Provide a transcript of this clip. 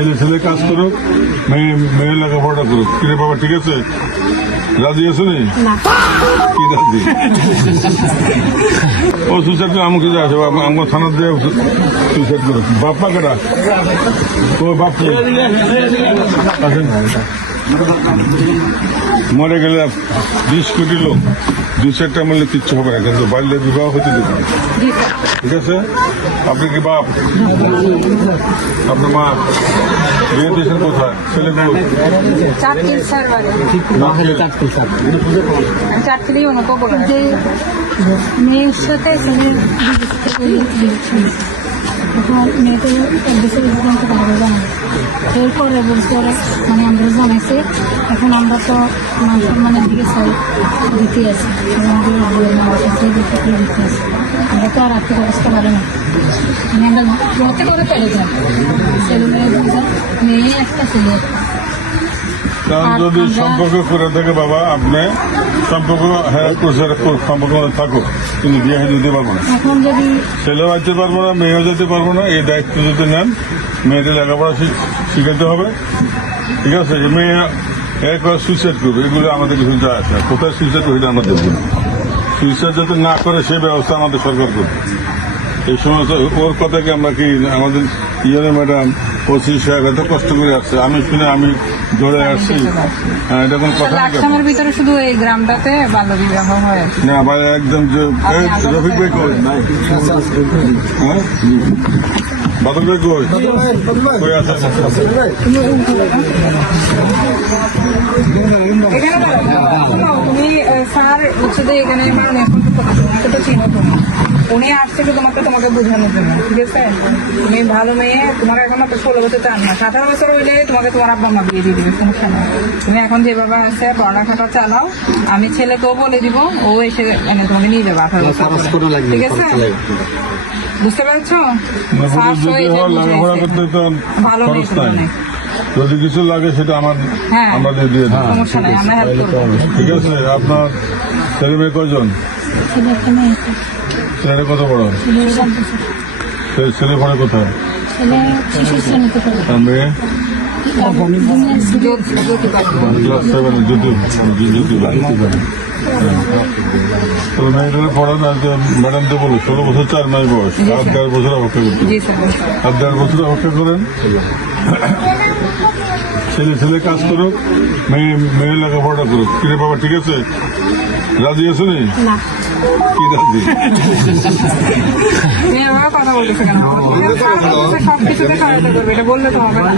ছেলে ছেলে কাজ করুক, মেয়ে লেখাপড়া করুক। কিরে বাবা, ঠিক আছে? রাজি আছে নি? কি রাজি? ও সুইসাইড করে আমাকে যা আছে আমার থানার দিয়ে সুইসাইড করে। বাপ মা কেটা? তোর বাপ কে? মরে গেলে 20 কোটি লোক 2-4টা মূল্যে কিচ্ছু হবে না, কিন্তু বাল্য বিবাহ হতে দেবে। ঠিক আছে? আপনি কি বাপ? আপনার মা বিয়ে দিয়েছেন কোথায়? ছেলে বউ? মেয়ের সাথে মেয়েটা দেশের জানতে পারবো জানা এরপরে বলছে মানে আমরা জানাইছি। এখন আমরা তো মান সম্মানের দিকে দিতে আছি, আমাদের দিতে আছি। আমরা তো আর আর্থিক অবস্থা ভালো না, মানে আমরা যাতে করে পেরে যাই। ছেলে মেয়ে দুজন, মেয়ে একটা ছেলে। কারণ যদি সম্পর্ক করে থাকে বাবা, আপনি সম্পর্ক সম্পর্ক থাকুক, কিন্তু বিয়ে দিতে পারবো না। এখন যদি ছেলেও যেতে পারবো না, মেয়েও যেতে পারবো না। এই দায়িত্ব যদি নেন, মেয়েদের লেখাপড়া শিখাতে হবে। ঠিক আছে? মেয়ে একবার সুইসাইড করবে, এগুলো আমাদের কিছু যায় আসে না। কোথায় সুইসাইড হইলে আমরা দেখব না। সুইসাইড যাতে না করে সে ব্যবস্থা আমাদের সরকার করবে। এই সমস্ত ওর কথাকে আমরা কি আমাদের ইয়ে ম্যাডাম ওসি সাহেব এত কষ্ট করে আসছে, আমি শুনে আমি ধরে আসছি। হ্যাঁ, এটা কোন কথা আসামের ভিতরে শুধু এই গ্রামটাতে বাল্য বিবাহ হয় না ভাই, একদম যে রফিক ভাই কই হ্যাঁ বাদল ভাই কই আছে? তুমি স্যার হচ্ছে যে এখানে মানে এখন তো চিনো তুমি, উনি আসছিল তোমাকে বোঝানোর জন্য। ঠিক আছে? তুমি ভালো মেয়ে, তোমার এখন 16 বছর 4 মাস, 18 বছর হইলে তোমার আব্বা মা বিয়ে দিয়ে দিবে, সমস্যা নেই। তুমি এখন যেভাবে আছে পড়ালেখাটা চালাও, আমি ছেলেকেও বলে দিব, ও এসে মানে তোমাকে নিয়ে যাবে 18 বছর। ঠিক আছে? বুঝতে পেরেছো? লেখাপড়া করতে তো ভালো খরচ নাই, যদি কিছু লাগে সেটা আমরা দিয়ে দেবো। সমস্যা নাই, আমরা হেল্প করবো। ঠিক আছে? আপনার ছেলে মেয়ে কয়জন? ছেলে একটা মেয়ে, ছেলে কত বড়? ছেলে পড়ে কোথায়? ছেলে শিশু শ্রেণীতে পড়ে। আর মেয়ে? ক্লাস 7 জ্যোতি মেয়েদের পড়ান। আর ম্যাডাম তো বলো 16 বছর 4 মাস বয়স, আর 1.5 বছর অপেক্ষা করতে, আর 1.5 বছর অপেক্ষা করেন। ছেলে ছেলে কাজ করুক, মেয়ে লেখাপড়া করুক। কিরে বাবা, ঠিক আছে? রাজি আছে নি? কি রাজি? কথা বলতেছে কেন? সব কিছুতে সহায়তা করবে, এটা বললে তো হবে না।